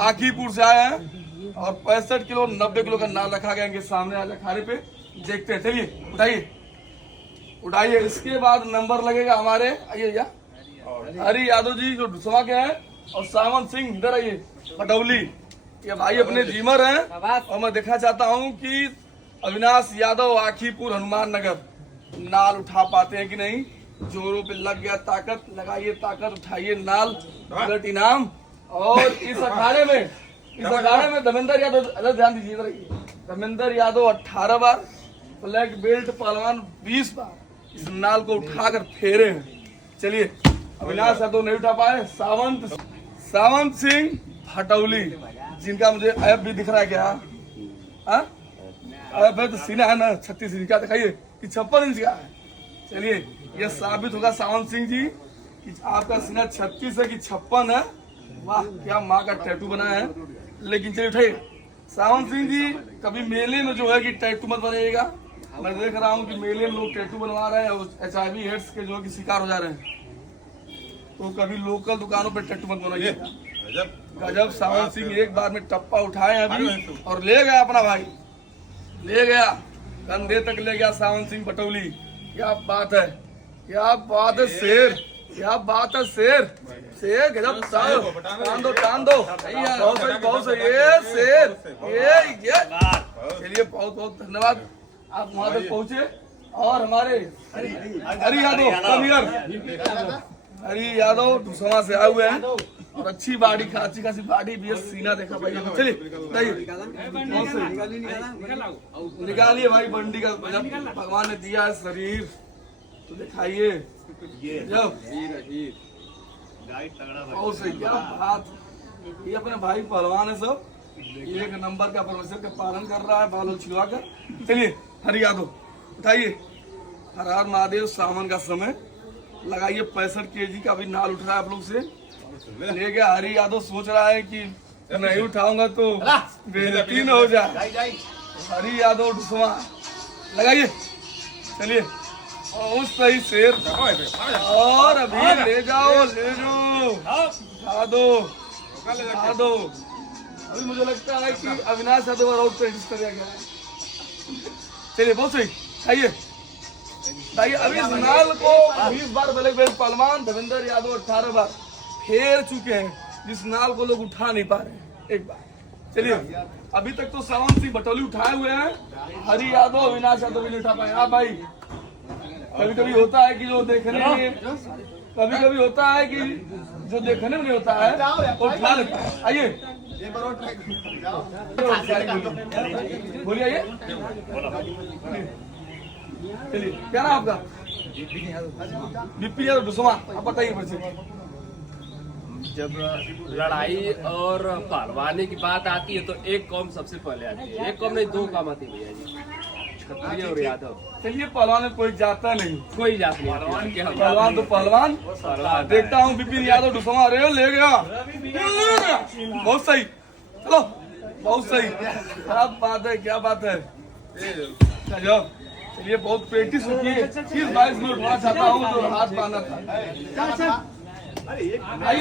आखीपुर से आए हैं और 65 किलो 90 किलो का नाल रखा गया इनके सामने आज अखाड़े पे। देखते हैं, चलिए उठाइए। इसके बाद नंबर लगेगा हमारे, आइए भैया, हरी यादव जी जो डुसवा के हैं और सावन सिंह इधर आइए पटौली, ये भाई अपने जीमर हैं। और मैं देखना चाहता हूँ कि अविनाश यादव आखीपुर हनुमान नगर नाल उठा पाते हैं कि नहीं। जोरों पे लग गया ताकत, लगाइए ताकत, उठाइए नाल, बुलेट इनाम। और इस अखाड़े में धर्मेंद्र यादव, अरे ध्यान दीजिए इधर आइए, धर्मेंद्र यादव 18 बार, ब्लैक बेल्ट पहलवान 20 बार इस नाल को उठाकर फेरे हैं। चलिए, अविनाश यादव नहीं उठा पाए। सावंत सिंह भटौली, जिनका मुझे ऐप भी दिख रहा है क्या? ऐप है तो सीना है ना 36 इंच का, दिखाइए कि 56 इंच का है। चलिए, ये साबित होगा सावंत सिंह जी कि आपका सीना 36 है कि 56 है। वाह, क्या माँ का टैटू बनाया है। लेकिन चलिए उठाइए। सावंत सिंह जी, कभी मेले में जो है कि टैटू मत बनाइएगा। मैं देख रहा हूँ कि मेले में लोग टैटू बनवा रहे हैं और HIV एड्स के जो है कि शिकार हो जा रहे हैं। तो कभी लोकल दुकानों पे टैटू मत बनाइएगा। गजब, सावंत सिंह एक बार में टप्पा उठाए अभी और ले गया अपना भाई, ले गया कंधे तक ले गया सावंत सिंह पटौली। क्या बात है, क्या बात है शेर, क्या बात है शेर, गजब। टान दो बहुत सही ये शेर, ये चलिए, बहुत बहुत धन्यवाद, आप वहां तक पहुंचे। और हमारे हरी यादव दुसवा से आए हुए हैं और अच्छी बॉडी, अच्छी खासी बॉडी भी है, सीना देखा भाई। चलिए निकालिए भाई बंडी का, भगवान ने दिया है शरीर तो दिखाइए। बहुत सही, क्या बात। ये अपने भाई पहलवान है सब, एक नंबर का परमेश्वर का पालन कर रहा है बालों छिलवा कर। चलिए हरी यादव उठाइए। हर हर महादेव, सावन का समय, लगाइए 65 kg का अभी नाल उठ रहा है आप लोग से, ले गया। हरी यादव सोच रहा है कि नहीं उठाऊंगा तो बेइज्जती न हो जाए। हरी यादव डुसवा लगाइए। चलिए, बहुत सही शेर, और अभी ले जाओ यादव। अभी मुझे लगता है कि अविनाश यादव और आउट पे रजिस्टर किया गया है। चलिए, बहुत सही, आइए। अभी इस नाल को 20 बार ब्लैक बेल्ट पहलवान धर्मेंद्र यादव 18 बार फेर चुके हैं, जिस नाल को लोग उठा नहीं पा रहे हैं एक बार। चलिए, अभी तक तो सावंत सिंह भटौली उठाए हुए हैं, हरी यादव अविनाश यादव भी नहीं उठा पाए। हाँ भाई, कभी कभी होता है कि जो देखने में, कभी होता है कि जो देखने में नहीं होता है वो उठा लेता है। आइए बोलिए, आइए। चलिए, क्या नाम आपका? बिपिन यादव डुसवा, आप बताइए मुझे। जब लड़ाई और पहलवानी की बात आती है तो एक कौम सबसे पहले आती है। एक कौम नहीं, दो कौम आती है भैया जी, क्षत्रिय और यादव। चलिए, पहलवान में कोई जाता नहीं, कोई जात नहीं। पहलवान तो पहलवान। देखता हूँ बिपिन यादव डुसवा रहे ले गया, बहुत सही। चलो, बहुत सही, क्या बात है, क्या बात है। चलिए, बहुत प्रैक्टिस होती है। 22 मिनट उठना चाहता हूँ तो हाथ बांधा था।